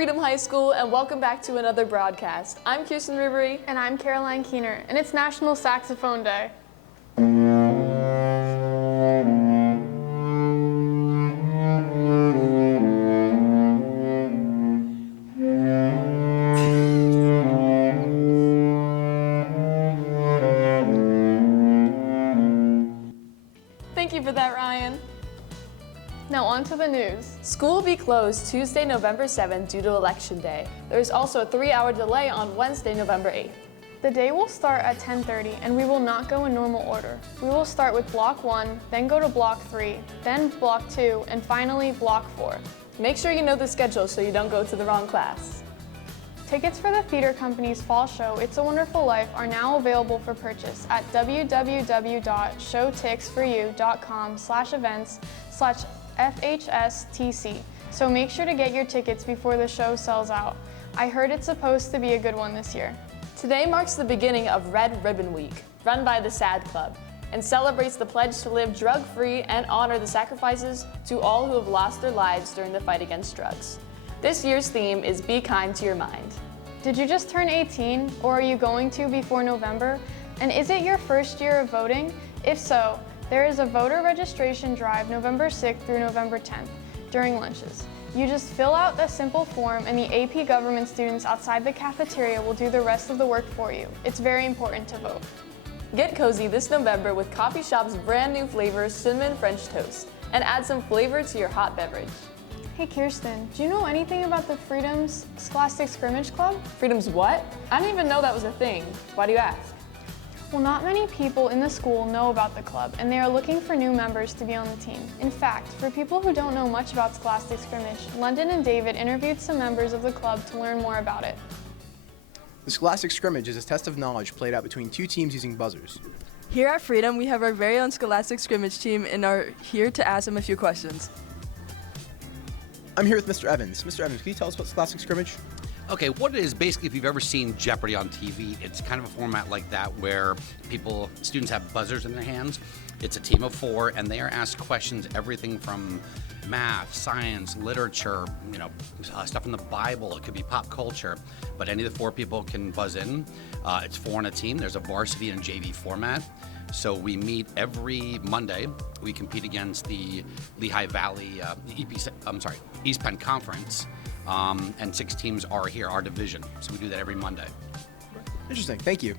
Freedom High School, and welcome back to another broadcast. I'm Kirsten Ribery. And I'm Caroline Keener, and it's National Saxophone Day. Thank you for that, Ryan. Now on to the news. School will be closed Tuesday, November 7th due to Election Day. There is also a 3-hour delay on Wednesday, November 8th. The day will start at 10:30, and we will not go in normal order. We will start with Block 1, then go to Block 3, then Block 2, and finally Block 4. Make sure you know the schedule so you don't go to the wrong class. Tickets for the theater company's fall show, It's a Wonderful Life, are now available for purchase at www.showtix4u.com/events/FHSTC. So make sure to get your tickets before the show sells out. I heard it's supposed to be a good one this year. Today marks the beginning of Red Ribbon Week, run by the SAD Club, and celebrates the pledge to live drug-free and honor the sacrifices to all who have lost their lives during the fight against drugs. This year's theme is Be Kind to Your Mind. Did you just turn 18, or are you going to before November? And is it your first year of voting? If so, there is a voter registration drive November 6th through November 10th during lunches. You just fill out the simple form, and the AP Government students outside the cafeteria will do the rest of the work for you. It's very important to vote. Get cozy this November with Coffee Shop's brand new flavor, Cinnamon French Toast, and add some flavor to your hot beverage. Hey Kirsten, do you know anything about the Freedom's Scholastic Scrimmage Club? Freedom's what? I didn't even know that was a thing. Why do you ask? Well, not many people in the school know about the club, and they are looking for new members to be on the team. In fact, for people who don't know much about Scholastic Scrimmage, London and David interviewed some members of the club to learn more about it. The Scholastic Scrimmage is a test of knowledge played out between two teams using buzzers. Here at Freedom, we have our very own Scholastic Scrimmage team and are here to ask them a few questions. I'm here with Mr. Evans. Mr. Evans, can you tell us about Scholastic Scrimmage? Okay, what it is, basically, if you've ever seen Jeopardy on TV, it's kind of a format like that where students have buzzers in their hands. It's a team of 4, and they are asked questions, everything from math, science, literature, stuff in the Bible. It could be pop culture, but any of the 4 people can buzz in. It's 4 on a team. There's a varsity and JV format. So we meet every Monday. We compete against the Lehigh Valley, East Penn Conference. And 6 teams are here, our division. So we do that every Monday. Interesting, thank you.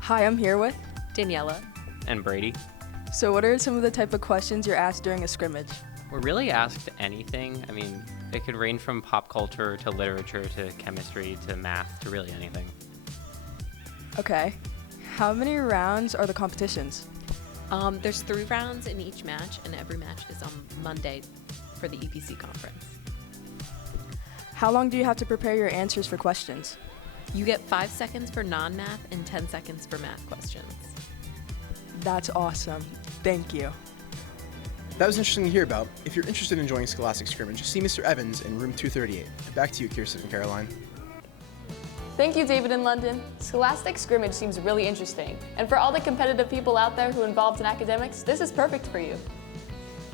Hi, I'm here with Daniela. And Brady. So what are some of the type of questions you're asked during a scrimmage? We're really asked anything. I mean, it could range from pop culture to literature to chemistry to math to really anything. Okay. How many rounds are the competitions? There's 3 rounds in each match, and every match is on Monday for the EPC conference. How long do you have to prepare your answers for questions? You get 5 seconds for non-math and 10 seconds for math questions. That's awesome. Thank you. That was interesting to hear about. If you're interested in joining Scholastic Scrimmage, see Mr. Evans in room 238. Back to you, Kirsten and Caroline. Thank you, David and London. Scholastic Scrimmage seems really interesting. And for all the competitive people out there who are involved in academics, this is perfect for you.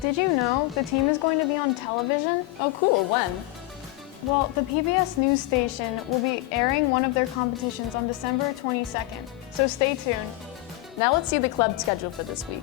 Did you know the team is going to be on television? Oh, cool. When? Well, the PBS news station will be airing one of their competitions on December 22nd, so stay tuned. Now let's see the club schedule for this week.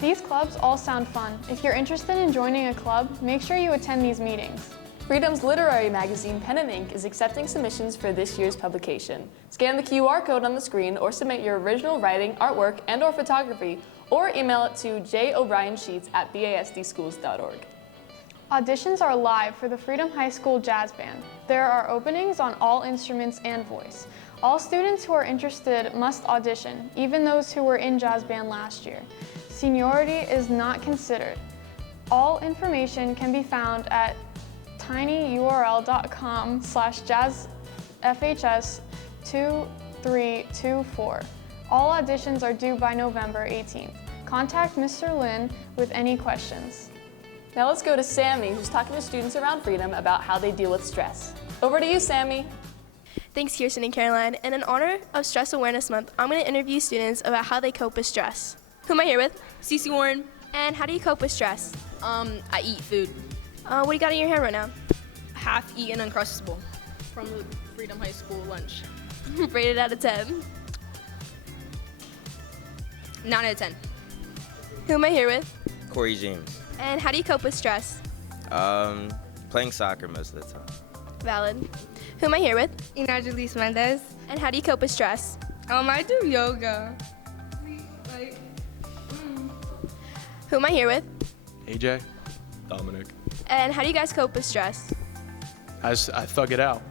These clubs all sound fun. If you're interested in joining a club, make sure you attend these meetings. Freedom's literary magazine, Pen and Ink, is accepting submissions for this year's publication. Scan the QR code on the screen or submit your original writing, artwork, and/or photography, or email it to jobriansheets@basdschools.org. Auditions are live for the Freedom High School Jazz Band. There are openings on all instruments and voice. All students who are interested must audition, even those who were in jazz band last year. Seniority is not considered. All information can be found at tinyurl.com/jazzfhs2324. All auditions are due by November 18th. Contact Mr. Lin with any questions. Now let's go to Sammy, who's talking to students around Freedom about how they deal with stress. Over to you, Sammy. Thanks, Kirsten and Caroline. And in honor of Stress Awareness Month, I'm going to interview students about how they cope with stress. Who am I here with? Cece Warren. And how do you cope with stress? I eat food. What do you got in your hand right now? Half-eaten Uncrustable from the Freedom High School lunch. Rated out of 10. 9 out of 10. Who am I here with? Corey James. And how do you cope with stress? Playing soccer most of the time. Valid. Who am I here with? Inajulise Mendez. And how do you cope with stress? I do yoga. Who am I here with? AJ. Dominic. And how do you guys cope with stress? I thug it out.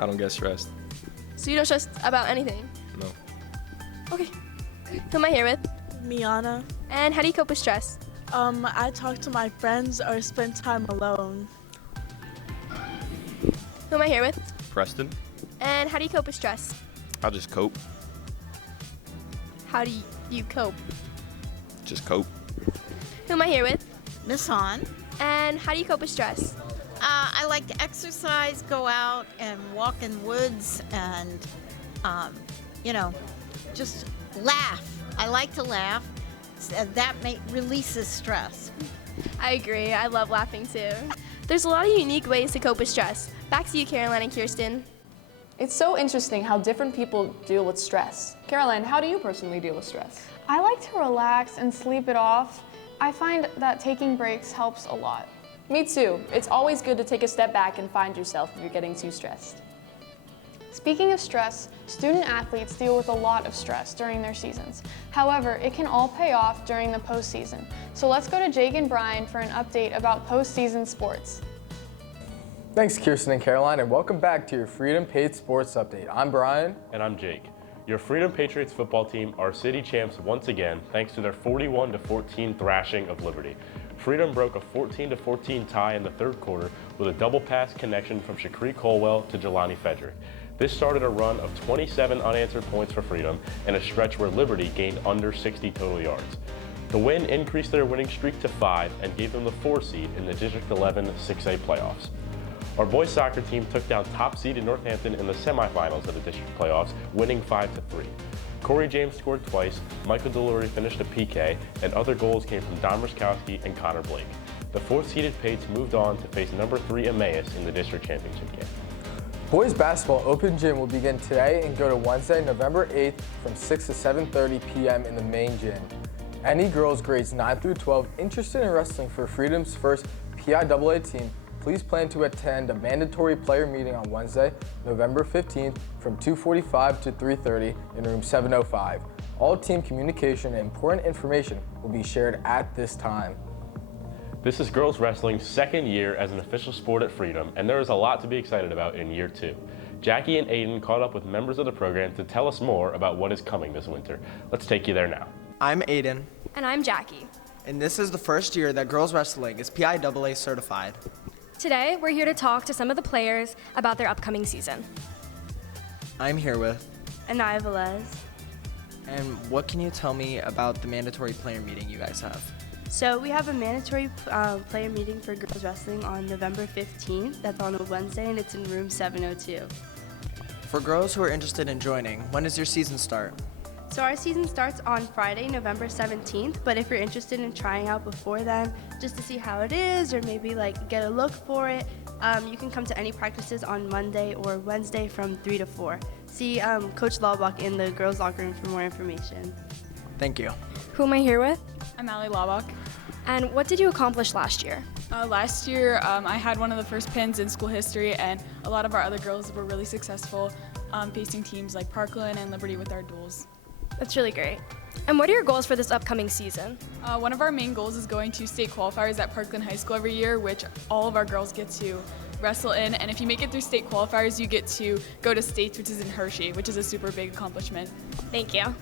I don't get stressed. So you don't stress about anything? No. Okay. Who am I here with? Miana. And how do you cope with stress? I talk to my friends or spend time alone. Who am I here with? Preston. And how do you cope with stress? I'll just cope. How do you cope? Just cope. Who am I here with? Miss Han. And how do you cope with stress? I like to exercise, go out and walk in woods and, just laugh. I like to laugh. That releases stress. I agree. I love laughing too. There's a lot of unique ways to cope with stress. Back to you, Caroline and Kirsten. It's so interesting how different people deal with stress. Caroline, how do you personally deal with stress? I like to relax and sleep it off. I find that taking breaks helps a lot. Me too. It's always good to take a step back and find yourself if you're getting too stressed. Speaking of stress, student athletes deal with a lot of stress during their seasons. However, it can all pay off during the postseason. So let's go to Jake and Brian for an update about postseason sports. Thanks, Kirsten and Caroline, and welcome back to your Freedom Paid Sports Update. I'm Brian. And I'm Jake. Your Freedom Patriots football team are city champs once again thanks to their 41-14 thrashing of Liberty. Freedom broke a 14-14 tie in the third quarter with a double pass connection from Shakri Colwell to Jelani Fedrick. This started a run of 27 unanswered points for Freedom and a stretch where Liberty gained under 60 total yards. The win increased their winning streak to 5 and gave them the 4 seed in the District 11 6A playoffs. Our boys soccer team took down top seed Northampton in the semifinals of the district playoffs, winning 5-3. Corey James scored twice, Michael Delury finished a PK, and other goals came from Don Ruskowski and Connor Blake. The 4th-seeded Pates moved on to face number 3 Emmaus in the district championship game. Boys basketball open gym will begin today and go to Wednesday, November 8th from 6 to 7:30 p.m. in the main gym. Any girls grades 9 through 12 interested in wrestling for Freedom's first PIAA team, please plan to attend a mandatory player meeting on Wednesday, November 15th from 2:45 to 3:30 in room 705. All team communication and important information will be shared at this time. This is girls wrestling's second year as an official sport at Freedom, and there is a lot to be excited about in year 2. Jackie and Aiden caught up with members of the program to tell us more about what is coming this winter. Let's take you there now. I'm Aiden. And I'm Jackie. And this is the first year that girls wrestling is PIAA certified. Today, we're here to talk to some of the players about their upcoming season. I'm here with. Anaya Velez. And what can you tell me about the mandatory player meeting you guys have? So we have a mandatory player meeting for girls wrestling on November 15th. That's on a Wednesday, and it's in room 702. For girls who are interested in joining, when does your season start? So our season starts on Friday, November 17th, but if you're interested in trying out before then, just to see how it is or maybe get a look for it, you can come to any practices on Monday or Wednesday from 3 to 4. See Coach Laubach in the girls' locker room for more information. Thank you. Who am I here with? I'm Allie Laubach. And what did you accomplish last year? Last year, I had one of the first pins in school history, and a lot of our other girls were really successful facing teams like Parkland and Liberty with our duels. That's really great. And what are your goals for this upcoming season? One of our main goals is going to state qualifiers at Parkland High School every year, which all of our girls get to wrestle in. And if you make it through state qualifiers, you get to go to states, which is in Hershey, which is a super big accomplishment. Thank you.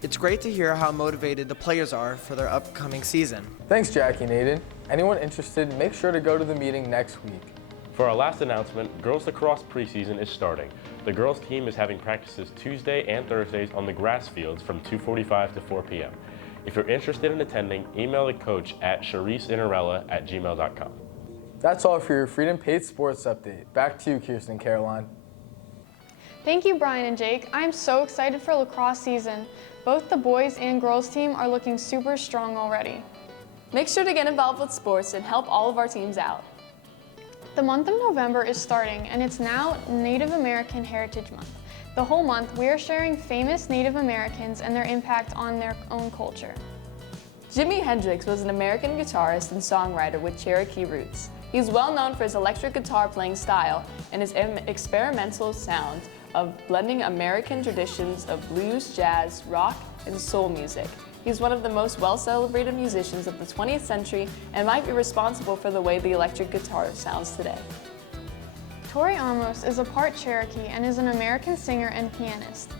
It's great to hear how motivated the players are for their upcoming season. Thanks, Jackie and Aiden. Anyone interested, make sure to go to the meeting next week. For our last announcement, girls lacrosse preseason is starting. The girls team is having practices Tuesday and Thursdays on the grass fields from 2:45 to 4 p.m. If you're interested in attending, email the coach at chariseinterella@gmail.com. That's all for your Freedom Paid Sports Update. Back to you, Kirsten and Caroline. Thank you, Brian and Jake. I'm so excited for lacrosse season. Both the boys and girls team are looking super strong already. Make sure to get involved with sports and help all of our teams out. The month of November is starting, and it's now Native American Heritage Month. The whole month, we are sharing famous Native Americans and their impact on their own culture. Jimi Hendrix was an American guitarist and songwriter with Cherokee roots. He's well known for his electric guitar playing style and his experimental sound of blending American traditions of blues, jazz, rock, and soul music. He's one of the most well-celebrated musicians of the 20th century and might be responsible for the way the electric guitar sounds today. Tori Amos is a part Cherokee and is an American singer and pianist.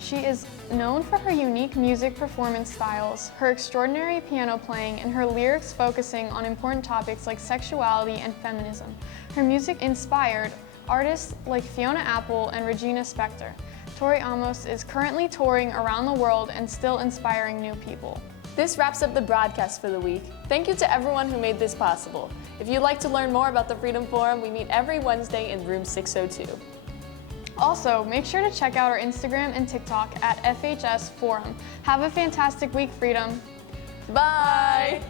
She is known for her unique music performance styles, her extraordinary piano playing, and her lyrics focusing on important topics like sexuality and feminism. Her music inspired artists like Fiona Apple and Regina Spektor. Tori Amos is currently touring around the world and still inspiring new people. This wraps up the broadcast for the week. Thank you to everyone who made this possible. If you'd like to learn more about the Freedom Forum, we meet every Wednesday in room 602. Also, make sure to check out our Instagram and TikTok at FHS Forum. Have a fantastic week, Freedom. Bye!